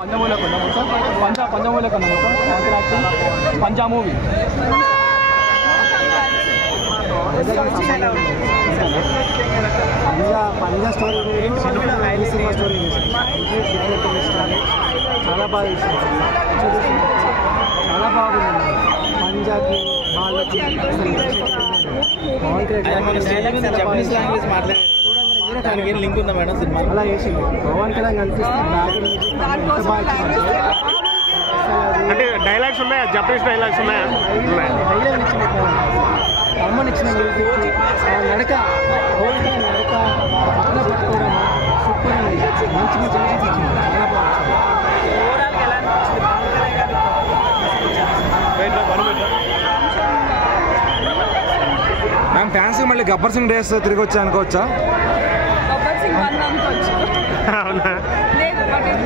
పంజామూల కొన్నాము సార్ పంజామూల కొన్నాము సార్ పంజా మూవీ పంజా story story చాలా బాగా ఇష్టం చాలా బాగుంది పంజాబీ వాళ్ళకి జపనీస్ లాంగ్వేజ్ మాట్లాడారు దానికి లింక్ ఉందా మేడం సినిమా అలా వేసింది పవన్ కళ్యాణ్ కనిపిస్తుంది అంటే డైలాగ్స్ ఉన్నాయా జపనీస్ డైలాగ్స్ ఉన్నాయా అమ్మని ఇచ్చిన నడక నడక పక్కన పట్టుకోవడం సూపర్ మంచి మంచి చాలా బాగుంది మ్యామ్ ఫ్యాన్స్ మళ్ళీ గబ్బర్ సింగ్ డేస్ తిరిగి వచ్చా అనుకోవచ్చా?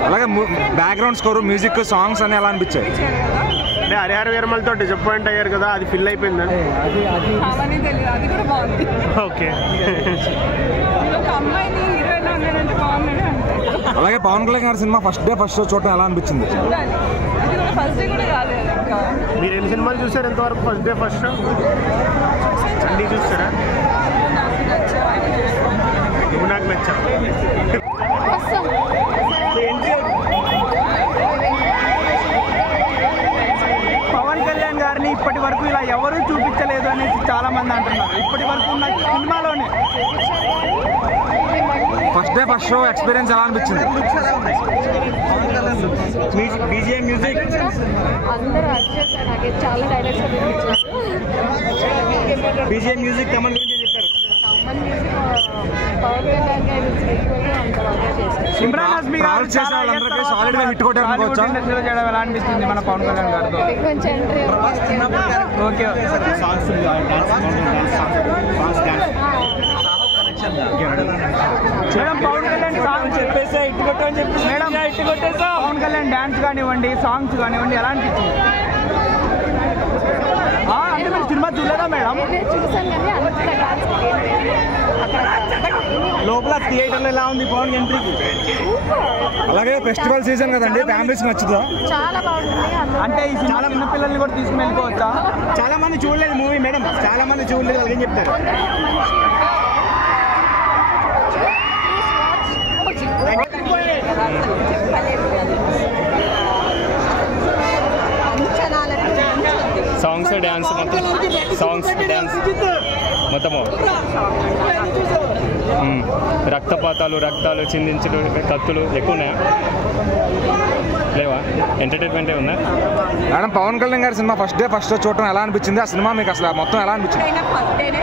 అలాగే బ్యాక్గ్రౌండ్ స్కోర్ మ్యూజిక్ సాంగ్స్ అని ఎలా అనిపించాయి? అంటే హరిహర వీరమలతో డిసప్పాయింట్ అయ్యారు కదా, అది ఫిల్ అయిపోయిందండి. ఓకే అలాగే పవన్ కళ్యాణ్ గారి cinema first day first show చూడటం ఎలా అనిపించింది? మీరు ఎన్ని సినిమాలు చూసారు ఎంతవరకు? ఫస్ట్ డే ఫస్ట్ షో అన్నీ చూస్తారా? నువ్వు నాకు నచ్చా. పవన్ కళ్యాణ్ గారిని ఇప్పటి వరకు ఇలా ఎవరూ చూపించలేదు అనేసి చాలా మంది అంటున్నారు. ఇప్పటి వరకు ఉన్న సినిమాలోనే first day first show experience ఎలా అనిపించింది? బీజిఎం మ్యూజిక్ అందరూ చాలా డైలాగ్స్ బీజిఎం మ్యూజిక్ తమన్ గురించి చెప్పారు. పవన్ కళ్యాణ్ గారు అంత బాగా చేస్తారు. ఇమ్రాన్ హస్మీ గారు వాళ్ళందరికీ సాలిడ్ గా హిట్ కొట్టారు అనుకోవచ్చా? ఇండస్ట్రీలో చేయడం ఎలా అనిపిస్తుంది మన పవన్ కళ్యాణ్ గారితో? కొంచెం entry okay madam Pawan Kalyan song చెప్పేసా ఇటు కొట్టని చెప్పి మేడం ఇటు కొట్టేసా పవన్ కళ్యాణ్ డాన్స్ కానివ్వండి సాంగ్స్ కానివ్వండి ఎలా అనిపించింది? అంటే మీరు సినిమా చూడలేదా మేడం? చూసాను కానీ అంత డాన్స్ లోపల థియేటర్లో ఎలా ఉంది పవన్ ఎంట్రీకి? అలాగే ఫెస్టివల్ సీజన్ కదండి, ఫ్యామిలీస్ నచ్చుదా? చాలా బాగుంటుంది. అంటే ఈ సినిమా చిన్న పిల్లల్ని కూడా తీసుకుని వెళ్ళిపోవచ్చా? చాలా మంది చూడలేదు మూవీ మేడం, చాలా మంది చూడలేదు. వాళ్ళకి ఏం చెప్తారు? సాంగ్స్ డ్యాన్స్ మొత్తం సాంగ్స్ డ్యాన్స్ మొత్తము రక్తపాతాలు రక్తాలు చిందించులు కత్తులు ఎక్కువ ఉన్నాయా? లేవా? ఎంటర్టైన్మెంటే ఉందా మేడం పవన్ కళ్యాణ్ గారి cinema first day first show చూడటం ఎలా అనిపించింది? ఆ సినిమా మీకు అసలు మొత్తం ఎలా అనిపించింది? ఫస్ట్ డేనే